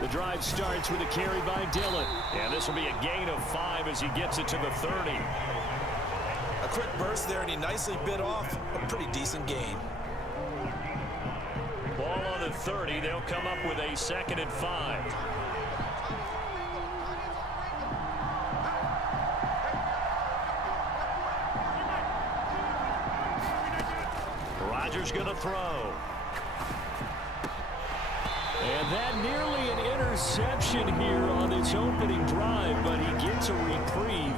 The drive starts with a carry by Dillon. And this will be a gain of 5 as he gets it to the 30. A quick burst there, and he nicely bit off a pretty decent gain. Ball on the 30. They'll come up with a 2nd and 5. Rodgers going to throw. And that nearly an interception here on its opening drive, but he gets a reprieve.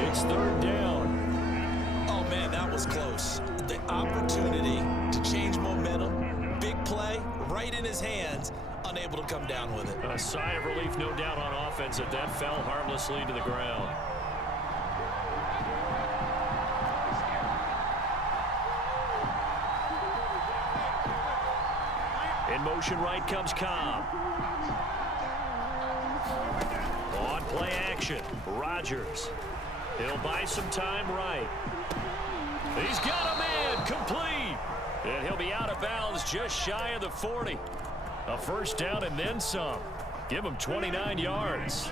It's 3rd down. Oh, man, that was close. The opportunity to change momentum, big play, right in his hands, unable to come down with it. A sigh of relief, no doubt, on offense that fell harmlessly to the ground. In motion right comes Cobb. On play action, Rodgers. He'll buy some time right. He's got a man, complete. And he'll be out of bounds just shy of the 40. A 1st down and then some. Give him 29 yards.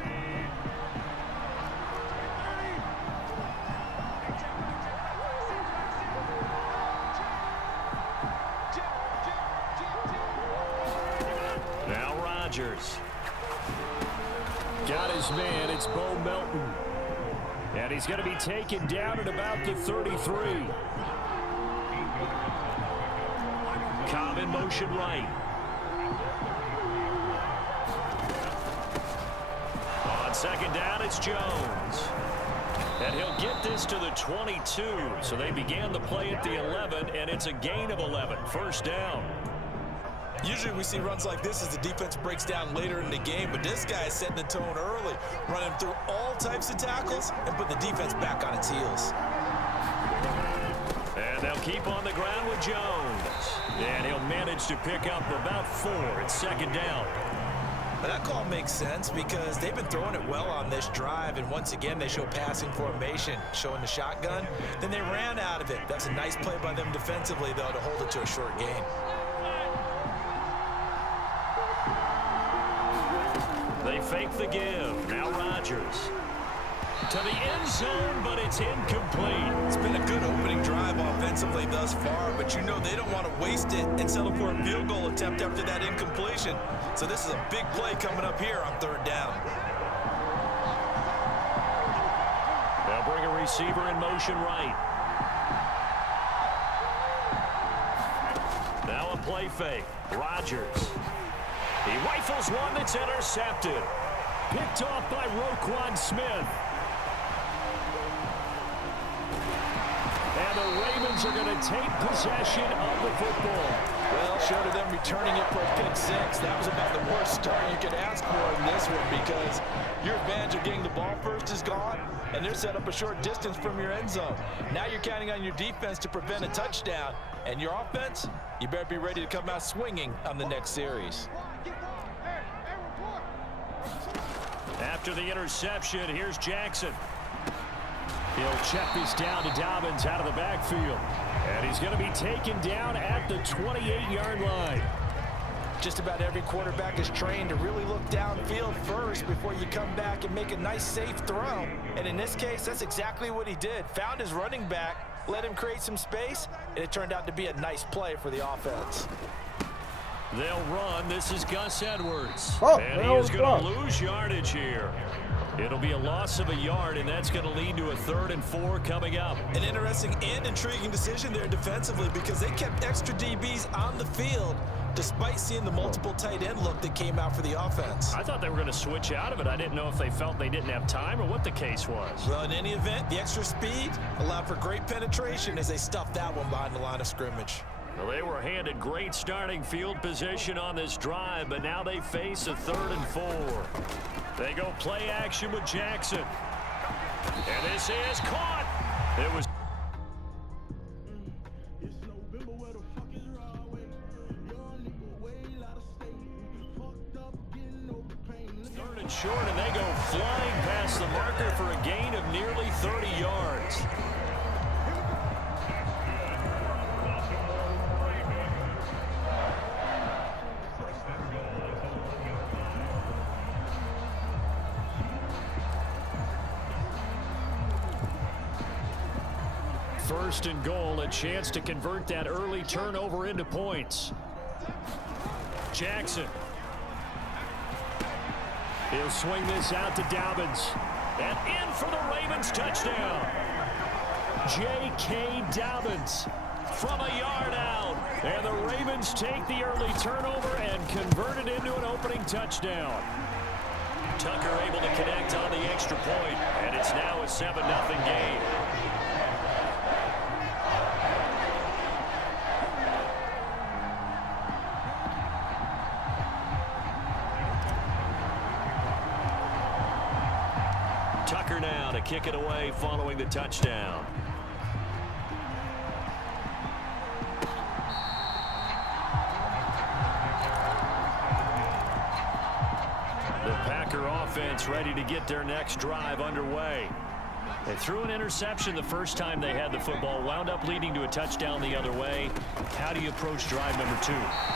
Now Rodgers. Got his man, it's Bo Melton. And he's going to be taken down at about the 33. Cobb in motion right. On 2nd down, it's Jones. And he'll get this to the 22. So they began the play at the 11, and it's a gain of 11. 1st down. Usually we see runs like this as the defense breaks down later in the game, but this guy is setting the tone early, running through all types of tackles and put the defense back on its heels. And they'll keep on the ground with Jones. And he'll manage to pick up about 4. It's 2nd down. But that call makes sense because they've been throwing it well on this drive, and once again they show passing formation, showing the shotgun. Then they ran out of it. That's a nice play by them defensively, though, to hold it to a short gain. They fake the give. Now Rodgers. To the end zone, but it's incomplete. It's been a good opening drive offensively thus far, but you know they don't want to waste it and settle for a field goal attempt after that incompletion. So this is a big play coming up here on 3rd down. They'll bring a receiver in motion right. Now a play fake. Rodgers. He rifles one that's intercepted. Picked off by Roquan Smith. And the Ravens are going to take possession of the football. Well, short of them returning it for a pick 6, that was about the worst start you could ask for in this one because your advantage of getting the ball first is gone, and they're set up a short distance from your end zone. Now you're counting on your defense to prevent a touchdown, and your offense, you better be ready to come out swinging on the next series. After the interception, here's Jackson. He'll check this down to Dobbins out of the backfield. And he's going to be taken down at the 28-yard line. Just about every quarterback is trained to really look downfield first before you come back and make a nice, safe throw. And in this case, that's exactly what he did. Found his running back, let him create some space, and it turned out to be a nice play for the offense. They'll run. This is Gus Edwards. Oh, and he is going to lose yardage here. It'll be a loss of a yard, and that's going to lead to a 3rd and 4 coming up. An interesting and intriguing decision there defensively because they kept extra DBs on the field despite seeing the multiple tight end look that came out for the offense. I thought they were going to switch out of it. I didn't know if they felt they didn't have time or what the case was. Well, in any event, the extra speed allowed for great penetration as they stuffed that one behind the line of scrimmage. Well, they were handed great starting field position on this drive, but now they face a 3rd and 4. They go play action with Jackson. And this is caught. It was 3rd and short, and they go flying past the marker for a gain of nearly 30 yards. 1st and goal, a chance to convert that early turnover into points. Jackson. He'll swing this out to Dobbins. And in for the Ravens touchdown. J.K. Dobbins from a yard out. And the Ravens take the early turnover and convert it into an opening touchdown. Tucker able to connect on the extra point, and it's now a 7-0 game. Tucker now to kick it away following the touchdown. The Packer offense ready to get their next drive underway. They threw an interception the first time they had the football, wound up leading to a touchdown the other way. How do you approach drive number 2?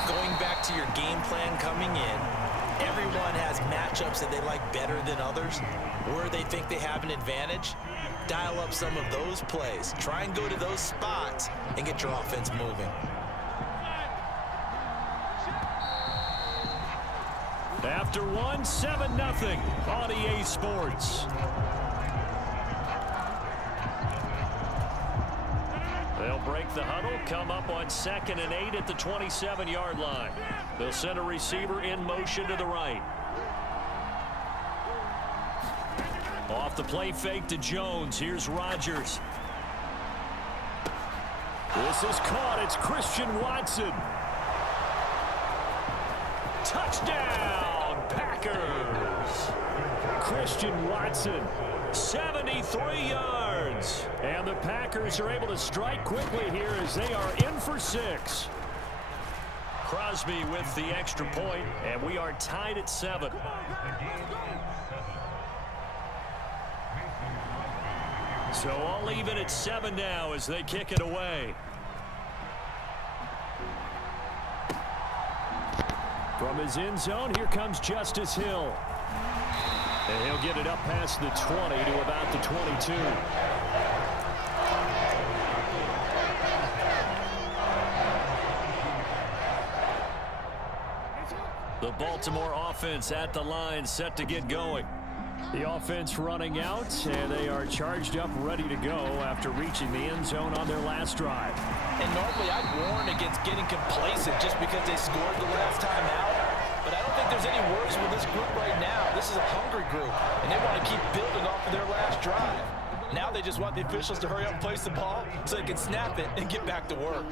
Going back to your game plan coming in, everyone has matchups that they like better than others. Where they think they have an advantage, dial up some of those plays. Try and go to those spots and get your offense moving. After one, 7-0 on EA Sports. They'll break the huddle, come up on 2nd and 8 at the 27-yard line. They'll send a receiver in motion to the right. Off the play fake to Jones. Here's Rodgers. This is caught. It's Christian Watson. Touchdown, Packers. Christian Watson, 73 yards. And the Packers are able to strike quickly here as they are in for 6. Crosby with the extra point, and we are tied at 7. So all even at 7 now as they kick it away. From his end zone, here comes Justice Hill. And he'll get it up past the 20 to about the 22. The Baltimore offense at the line, set to get going. The offense running out, and they are charged up, ready to go after reaching the end zone on their last drive. And normally I'd warn against getting complacent just because they scored the last time out. But I don't think there's any worries with this group right now. This is a hungry group, and they want to keep building off of their last drive. Now they just want the officials to hurry up and place the ball so they can snap it and get back to work.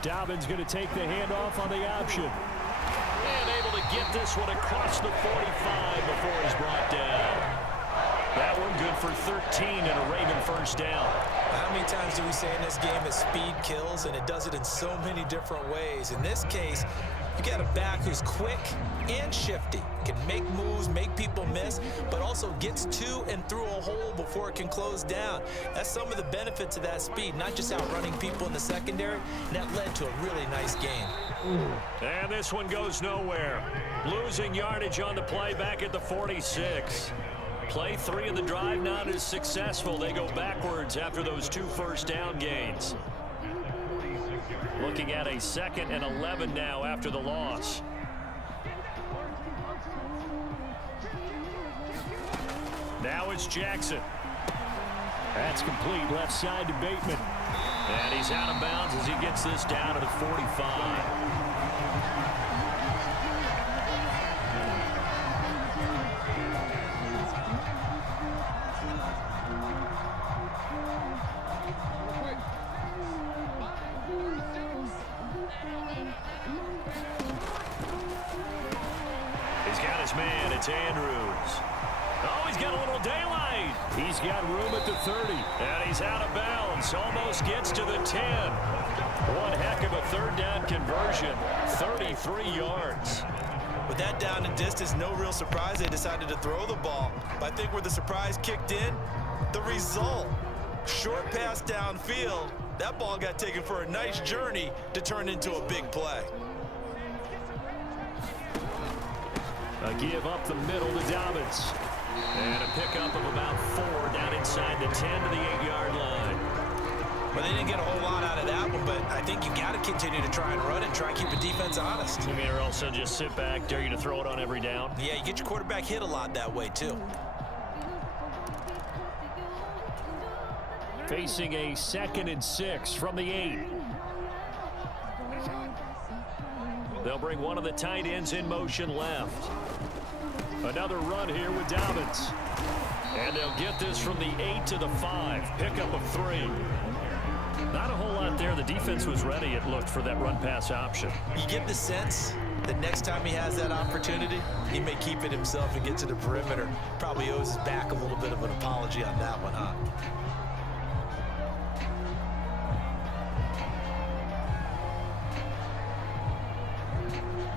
Dobbins going to take the handoff on the option. And able to get this one across the 45 before he's brought down. That one good for 13 and a Raven first down. How many times do we say in this game that speed kills, and it does it in so many different ways? In this case, you got a back who's quick and shifty, can make moves, make people miss, but also gets to and through a hole before it can close down. That's some of the benefits of that speed, not just outrunning people in the secondary, and that led to a really nice game. And this one goes nowhere. Losing yardage on the play back at the 46. Play 3 of the drive not as successful. They go backwards after those 2 first down gains. Looking at a 2nd and 11 now after the loss. Now it's Jackson. That's complete left side to Bateman. And he's out of bounds as he gets this down to the 45. He's got his man. It's Andrews. Oh, he's got a little daylight. He's got room at the 30. And he's out of bounds. Almost gets to the 10. One heck of a third down conversion. 33 yards. With that down and distance, no real surprise they decided to throw the ball. But I think where the surprise kicked in, the result. Short pass downfield. That ball got taken for a nice journey to turn into a big play. A give up the middle to Dobbins. And a pickup of about 4 down inside the 10 to the 8-yard line. Well, they didn't get a whole lot out of that one, but I think you got to continue to try and run and try and keep the defense honest. You mean, or also just sit back, dare you to throw it on every down? Yeah, you get your quarterback hit a lot that way, too. Facing a 2nd and 6 from the 8. They'll bring one of the tight ends in motion left. Another run here with Dobbins. And they'll get this from the 8 to the 5. Pickup of 3. Not a whole lot there. The defense was ready, it looked, for that run-pass option. You get the sense that next time he has that opportunity, he may keep it himself and get to the perimeter. Probably owes his back a little bit of an apology on that one, huh?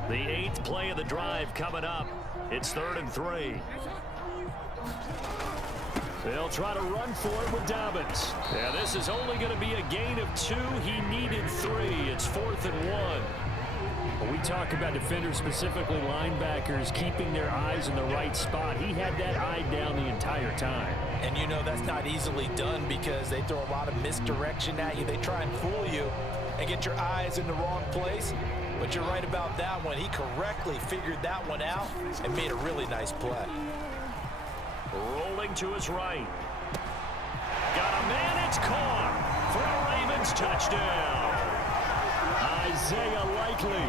The 8th play of the drive coming up. It's 3rd and 3. They'll try to run for it with Dobbins. Yeah, this is only going to be a gain of 2. He needed 3. It's 4th and 1. When we talk about defenders, specifically linebackers, keeping their eyes in the right spot, he had that eye down the entire time. And you know that's not easily done because they throw a lot of misdirection at you. They try and fool you and get your eyes in the wrong place. But you're right about that one. He correctly figured that one out and made a really nice play. Rolling to his right. Got a man, it's caught for a Ravens touchdown. Isaiah Likely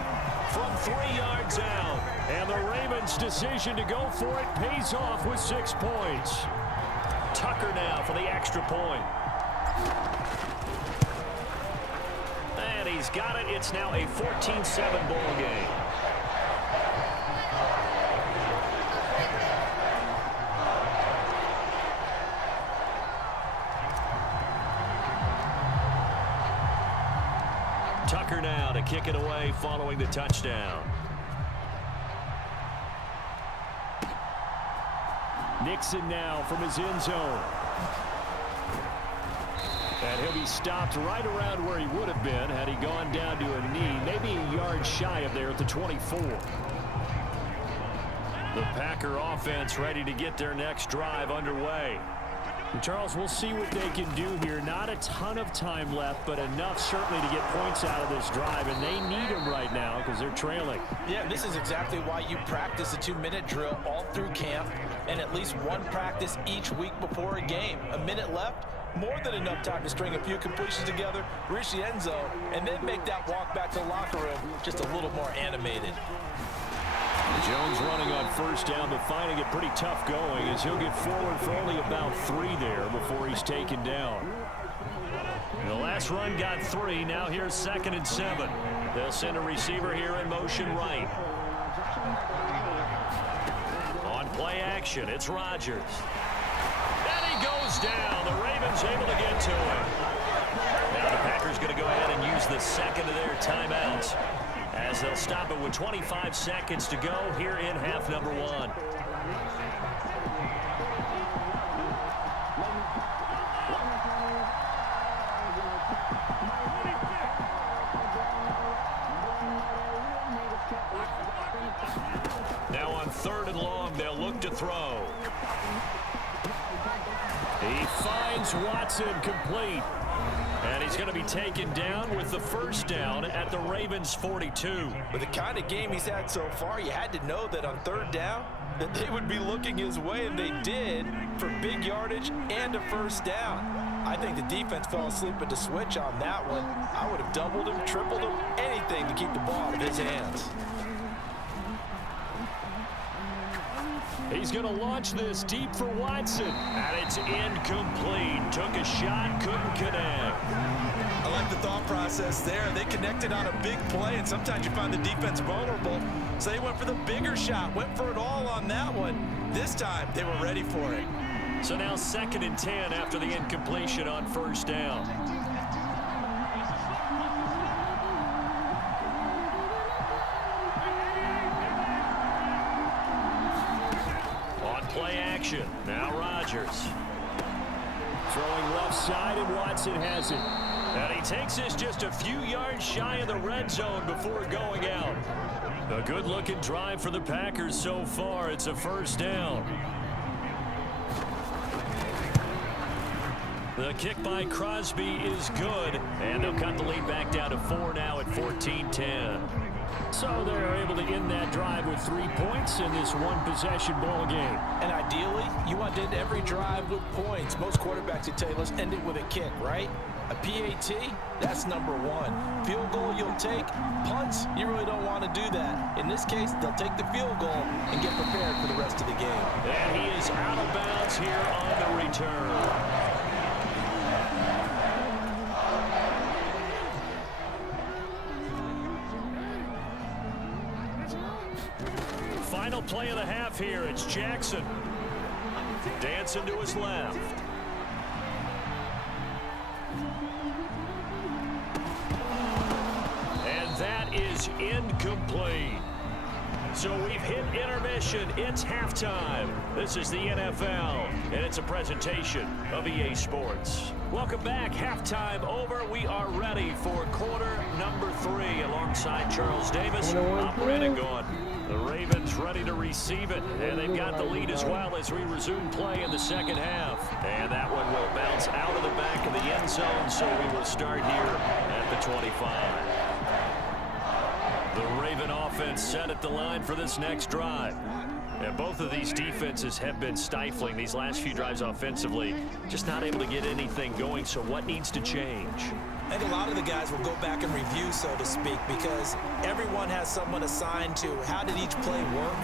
from 3 yards out. And the Ravens' decision to go for it pays off with 6 points. Tucker now for the extra point. And he's got it. It's now a 14-7 ball game. Tucker now to kick it away following the touchdown. Nixon now from his end zone. And he'll be stopped right around where he would have been had he gone down to a knee, maybe a yard shy of there at the 24. The Packer offense ready to get their next drive underway. And Charles, we'll see what they can do here. Not a ton of time left, but enough certainly to get points out of this drive, and they need them right now because they're trailing. Yeah, this is exactly why you practice a 2-minute drill all through camp and at least one practice each week before a game. A minute left, more than enough time to string a few completions together, reach the end zone, and then make that walk back to the locker room just a little more animated. Jones running on first down, but finding it pretty tough going as he'll get forward for only about 3 there before he's taken down. The last run got 3. Now here's 2nd and 7. They'll send a receiver here in motion right. On play action, it's Rodgers. And he goes down. The Ravens able to get to him. Now the Packers going to go ahead and use the second of their timeouts, as they'll stop it with 25 seconds to go here in half number 1. Now on 3rd and long, they'll look to throw. He finds Watson complete. And he's going to be taken down with the first down at the Ravens' 42. With the kind of game he's had so far, you had to know that on 3rd down that they would be looking his way, and they did, for big yardage and a first down. I think the defense fell asleep at the switch on that one. I would have doubled him, tripled him, anything to keep the ball out of his hands. He's going to launch this deep for Watson. And it's incomplete. Took a shot, couldn't connect. I like the thought process there. They connected on a big play, and sometimes you find the defense vulnerable. So they went for the bigger shot, went for it all on that one. This time, they were ready for it. So now 2nd and 10 after the incompletion on first down. Play action. Now Rodgers. Throwing left side, and Watson has it. And he takes this just a few yards shy of the red zone before going out. A good-looking drive for the Packers so far. It's a first down. The kick by Crosby is good, and they'll cut the lead back down to 4 now at 14-10. So they're able to end that drive with 3 points in this one-possession ball game. And ideally, you want to end every drive with points. Most quarterbacks would tell you, let's end it with a kick, right? A PAT, that's number one. Field goal you'll take. Punts, you really don't want to do that. In this case, they'll take the field goal and get prepared for the rest of the game. And he is out of bounds here on the return. Final play of the half here. It's Jackson. Dancing to his left. And that is incomplete. So we've hit intermission. It's halftime. This is the NFL, and it's a presentation of EA Sports. Welcome back. Halftime over. We are ready for quarter number 3 alongside Charles Davis. I'm Brandon Gaudin. The Ravens ready to receive it, and they've got the lead as well as we resume play in the second half. And that one will bounce out of the back of the end zone, so we will start here at the 25. The Raven offense set at the line for this next drive. And both of these defenses have been stifling these last few drives offensively. Just not able to get anything going, so what needs to change? I think a lot of the guys will go back and review, so to speak, because everyone has someone assigned to how did each play work.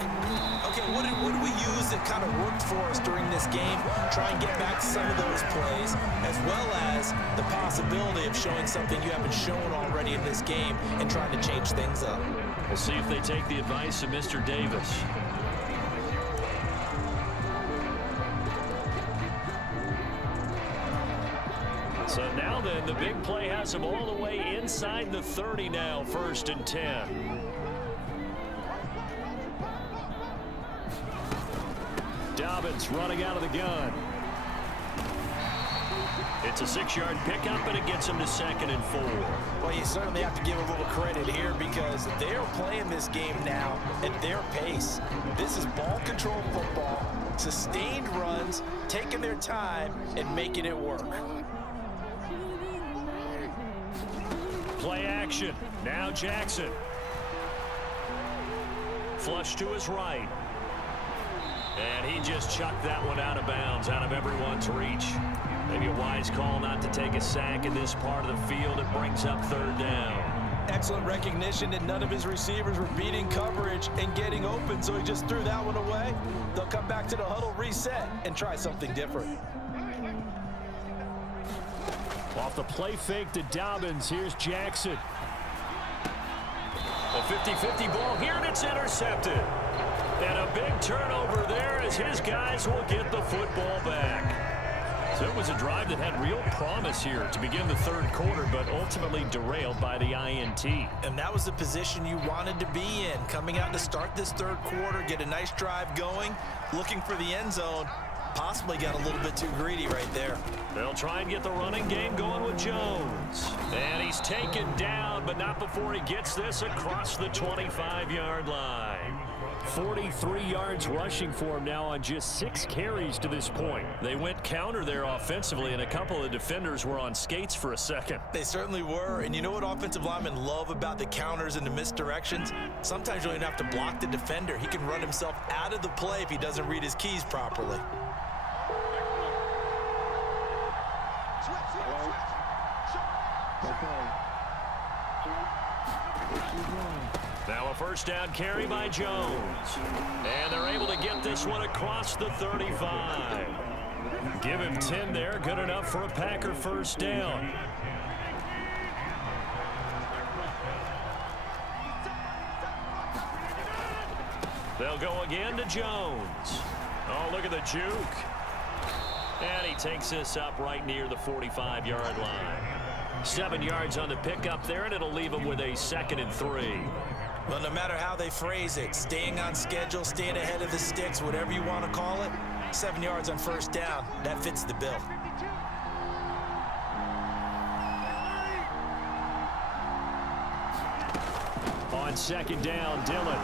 Okay, what did we use that kind of worked for us during this game? Try and get back to some of those plays, as well as the possibility of showing something you haven't shown already in this game and trying to change things up. We'll see if they take the advice of Mr. Davis. So now then, the big play has him all the way inside the 30 now, 1st and 10. Dobbins running out of the gun. It's a 6-yard pickup, and it gets him to 2nd and 4. Well, you certainly have to give a little credit here because they're playing this game now at their pace. This is ball control football, sustained runs, taking their time, and making it work. Play action. Now Jackson. Flush to his right. And he just chucked that one out of bounds, out of everyone's reach. Maybe a wise call not to take a sack in this part of the field. It brings up 3rd down. Excellent recognition that none of his receivers were beating coverage and getting open, so he just threw that one away. They'll come back to the huddle, reset, and try something different. Off the play fake to Dobbins, here's Jackson. A 50-50 ball here, and it's intercepted. And a big turnover there as his guys will get the football back. So it was a drive that had real promise here to begin the 3rd quarter, but ultimately derailed by the INT. And that was the position you wanted to be in. Coming out to start this 3rd quarter, get a nice drive going, looking for the end zone. Possibly got a little bit too greedy right there. They'll try and get the running game going with Jones. And he's taken down, but not before he gets this across the 25-yard line. 43 yards rushing for him now on just 6 carries to this point. They went counter there offensively, and a couple of defenders were on skates for a second. They certainly were, and you know what offensive linemen love about the counters and the misdirections? Sometimes you don't even have to block the defender. He can run himself out of the play if he doesn't read his keys properly. Now a 1st down carry by Jones. And they're able to get this one across the 35. Give him 10 there. Good enough for a Packer 1st down. They'll go again to Jones. Oh, look at the juke. And he takes this up right near the 45-yard line. 7 yards on the pickup there, and it'll leave him with a 2nd and 3. Well, no matter how they phrase it, staying on schedule, staying ahead of the sticks, whatever you want to call it, 7 yards on 1st down, that fits the bill. On 2nd down, Dillon.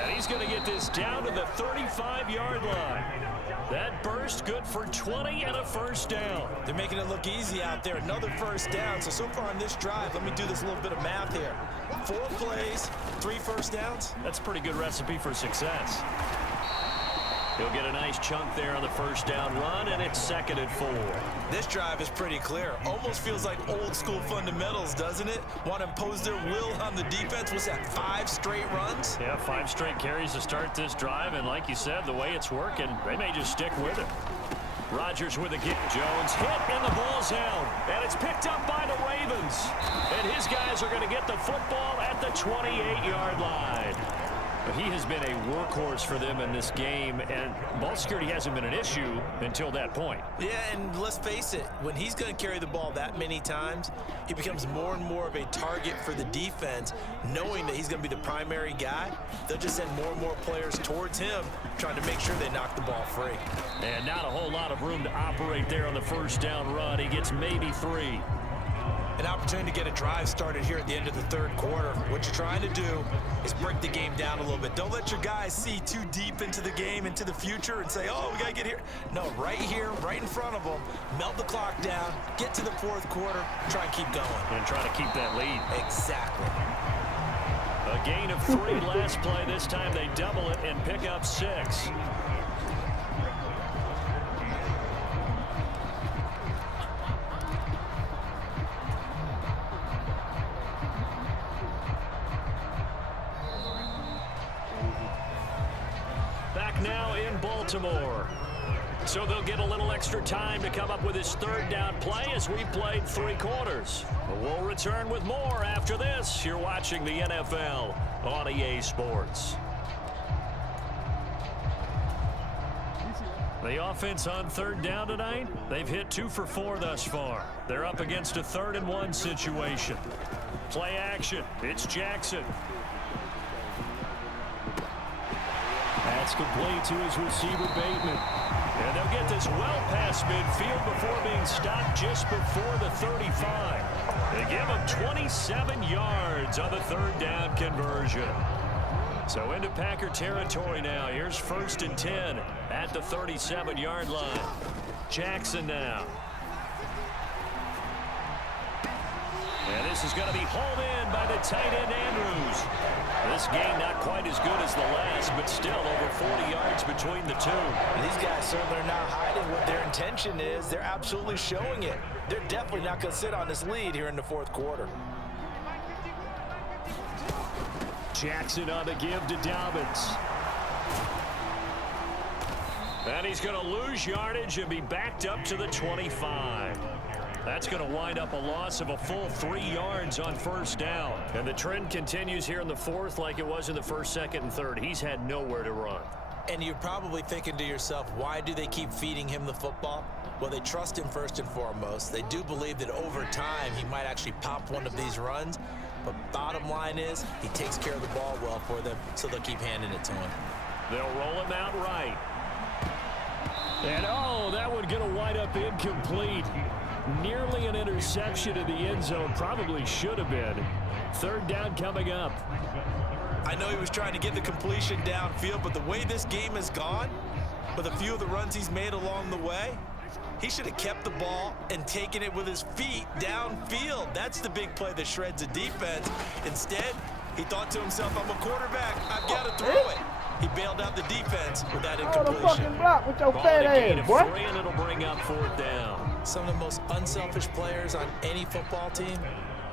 And he's going to get this down to the 35-yard line. That burst good for 20 and a first down. They're making it look easy out there. Another first down. So far on this drive, let me do this little bit of math here. 4 plays, 3 first downs. That's a pretty good recipe for success. He'll get a nice chunk there on the first down run, and it's 2nd and 4. This drive is pretty clear. Almost feels like old school fundamentals, doesn't it? Want to impose their will on the defense. What's that, 5 straight runs? Yeah, 5 straight carries to start this drive, and like you said, the way it's working, they may just stick with it. Rodgers with a kick. Jones hit, and the ball's out. And it's picked up by the Ravens. And his guys are going to get the football at the 28-yard line. He has been a workhorse for them in this game, and ball security hasn't been an issue until that point. Yeah, and let's face it, when he's going to carry the ball that many times, he becomes more and more of a target for the defense, knowing that he's going to be the primary guy. They'll just send more and more players towards him, trying to make sure they knock the ball free. And not a whole lot of room to operate there on the first down run. He gets maybe 3. An opportunity to get a drive started here at the end of the 3rd quarter. What you're trying to do is break the game down a little bit. Don't let your guys see too deep into the game, into the future, and say, oh, we got to get here. No, right here, right in front of them, melt the clock down, get to the 4th quarter, try and keep going. And try to keep that lead. Exactly. A gain of 3 last play. This time they double it and pick up 6. Now in Baltimore. So they'll get a little extra time to come up with his 3rd down play as we played 3 quarters. But we'll return with more after this. You're watching the NFL on EA Sports. The offense on 3rd down tonight, they've hit 2 for 4 thus far. They're up against a 3rd and 1 situation. Play action. It's Jackson. That's complete to his receiver, Bateman. And they'll get this well past midfield before being stopped just before the 35. They give him 27 yards on the 3rd down conversion. So into Packer territory now. Here's 1st and 10 at the 37-yard line. Jackson now. And this is going to be hauled in by the tight end, Andrews. This game not quite as good as the last, but still over 40 yards between the two. And these guys certainly are not hiding what their intention is. They're absolutely showing it. They're definitely not going to sit on this lead here in the 4th quarter. Jackson on the give to Dobbins. And he's going to lose yardage and be backed up to the 25. That's going to wind up a loss of a full 3 yards on 1st down. And the trend continues here in the 4th like it was in the 1st, 2nd, and 3rd. He's had nowhere to run. And you're probably thinking to yourself, why do they keep feeding him the football? Well, they trust him first and foremost. They do believe that over time he might actually pop one of these runs. But bottom line is he takes care of the ball well for them, so they'll keep handing it to him. They'll roll him out right. And, oh, that one going to wind up incomplete. Nearly an interception in the end zone. Probably should have been. 3rd down coming up. I know he was trying to get the completion downfield, but the way this game has gone, with a few of the runs he's made along the way, he should have kept the ball and taken it with his feet downfield. That's the big play that shreds a defense. Instead, he thought to himself, I'm a quarterback. I've got to throw it. He bailed out the defense with that incompletion. Oh, the fucking block with your fat ass, boy. 3, and it'll bring up 4th down. Some of the most unselfish players on any football team,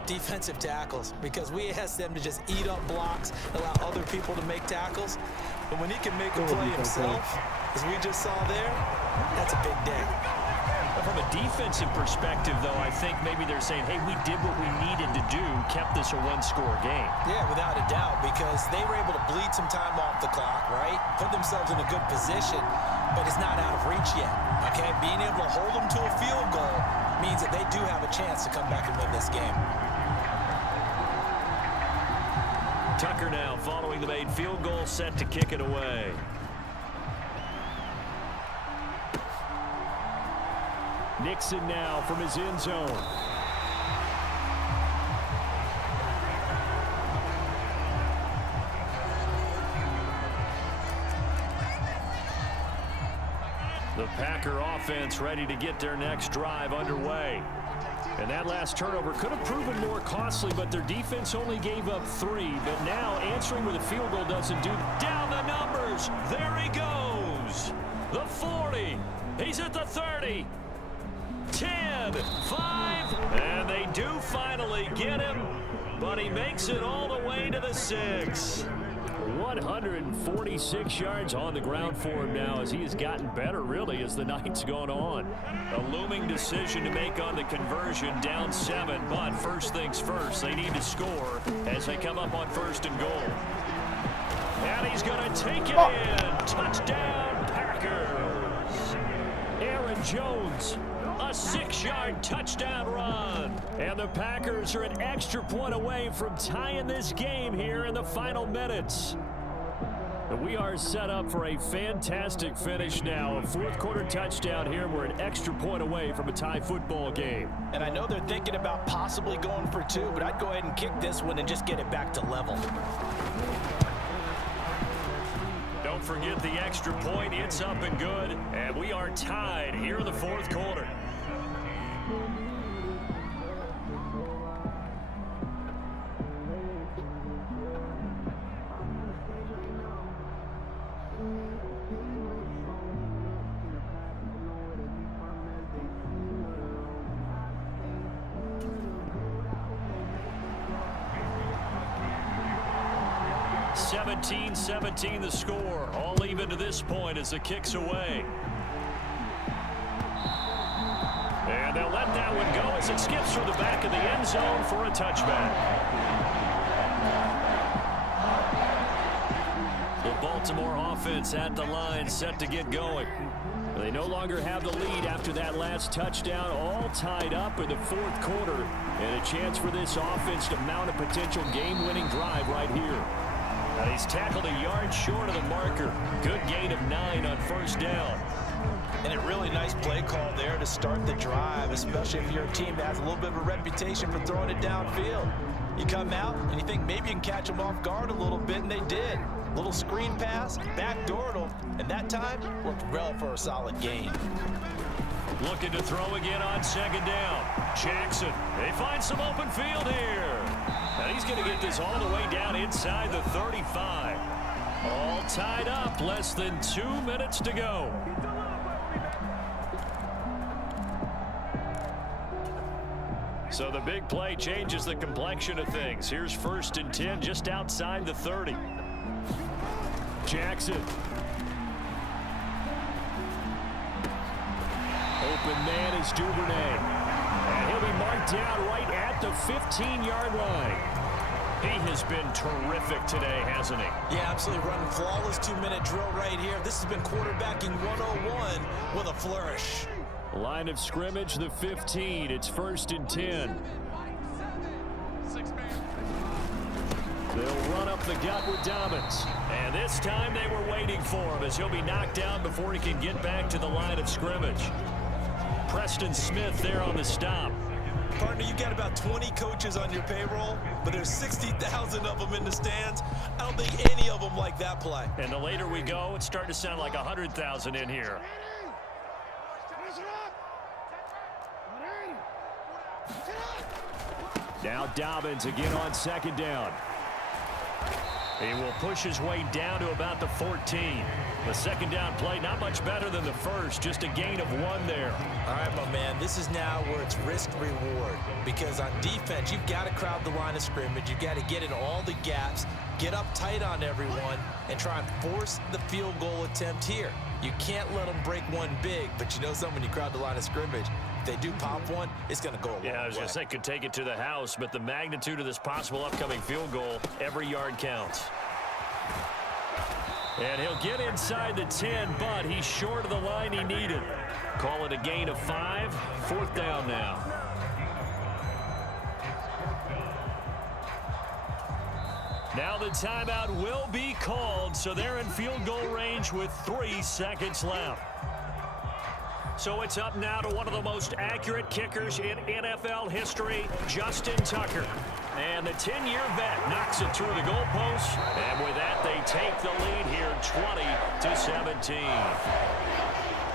defensive tackles, because we ask them to just eat up blocks, allow other people to make tackles. But when he can make a play himself, as we just saw there, that's a big day. From a defensive perspective, though, I think maybe they're saying, hey, we did what we needed to do, kept this a 1-score game. Yeah, without a doubt, because they were able to bleed some time off the clock, right? Put themselves in a good position, but it's not out of reach yet, okay? Being able to hold them to a field goal means that they do have a chance to come back and win this game. Tucker now following the made field goal, set to kick it away. Nixon now from his end zone. The Packer offense ready to get their next drive underway. And that last turnover could have proven more costly, but their defense only gave up 3. But now answering with a field goal doesn't do. Down the numbers. There he goes. The 40. He's at the 30. 10, 5. And they do finally get him, but he makes it all the way to the 6. 146 yards on the ground for him now as he has gotten better, really, as the night's gone on. A looming decision to make on the conversion, down 7, but first things first, they need to score as they come up on 1st and goal. And he's going to take it in. Touchdown, Packers. Aaron Jones, a 6-yard touchdown run. And the Packers are an extra point away from tying this game here in the final minutes. And we are set up for a fantastic finish now. A 4th quarter touchdown here. We're an extra point away from a tie football game. And I know they're thinking about possibly going for 2, but I'd go ahead and kick this one and just get it back to level. Don't forget the extra point. It's up and good. And we are tied here in the 4th quarter. (17-17) the score, all even to this point as the kick's away. And they'll let that one go as it skips through the back of the end zone for a touchback. The Baltimore offense at the line, set to get going. They no longer have the lead after that last touchdown, all tied up in the 4th quarter, and a chance for this offense to mount a potential game-winning drive right here. And he's tackled a yard short of the marker. Good gain of 9 on 1st down. And a really nice play call there to start the drive, especially if you're a team that has a little bit of a reputation for throwing it downfield. You come out and you think maybe you can catch them off guard a little bit, and they did. Little screen pass, backdoored them, and that time worked well for a solid gain. Looking to throw again on 2nd down. Jackson, they find some open field here. And he's going to get this all the way down inside the 35. All tied up, less than 2 minutes to go. So the big play changes the complexion of things. Here's 1st and 10 just outside the 30. Jackson. Open man is Duvernay. And he'll be marked down right at the 15-yard line. He has been terrific today, hasn't he? Yeah, absolutely. Running flawless 2-minute drill right here. This has been quarterbacking 101 with a flourish. Line of scrimmage, the 15. It's 1st and 10. They'll run up the gut with Dobbins. And this time they were waiting for him as he'll be knocked down before he can get back to the line of scrimmage. Preston Smith there on the stop. Partner, you got about 20 coaches on your payroll, but there's 60,000 of them in the stands. I don't think any of them like that play. And the later we go, it's starting to sound like 100,000 in here. Now Dobbins again on 2nd down. He will push his way down to about the 14. The 2nd down play, not much better than the first, just a gain of 1 there. All right, my man, this is now where it's risk-reward. Because on defense, you've got to crowd the line of scrimmage. You've got to get in all the gaps, get up tight on everyone, and try and force the field goal attempt here. You can't let them break one big, but you know something, when you crowd the line of scrimmage, if they do pop one, it's going to go a long way. Yeah, I was going to say, could take it to the house, but the magnitude of this possible upcoming field goal, every yard counts. And he'll get inside the 10, but he's short of the line he needed. Call it a gain of 5. 4th down now. Now the timeout will be called, so they're in field goal range with 3 seconds left. So it's up now to one of the most accurate kickers in NFL history, Justin Tucker. And the 10-year vet knocks it through the goalpost. And with that, they take the lead here 20-17.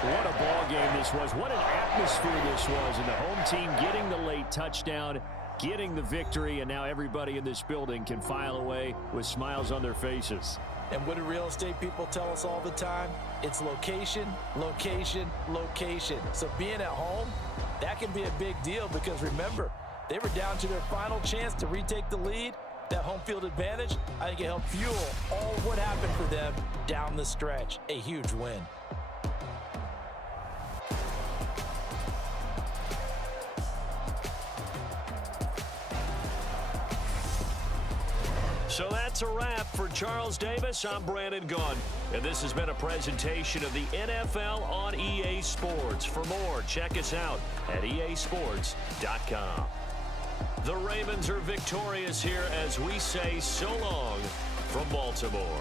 What a ball game this was. What an atmosphere this was. And the home team getting the late touchdown, getting the victory, and now everybody in this building can file away with smiles on their faces. And what do real estate people tell us all the time? It's location, location, location. So being at home, that can be a big deal because remember, they were down to their final chance to retake the lead. That home field advantage, I think it helped fuel all of what happened for them down the stretch. A huge win. So that's a wrap for Charles Davis. I'm Brandon Gunn, and this has been a presentation of the NFL on EA Sports. For more, check us out at easports.com. The Ravens are victorious here as we say so long from Baltimore.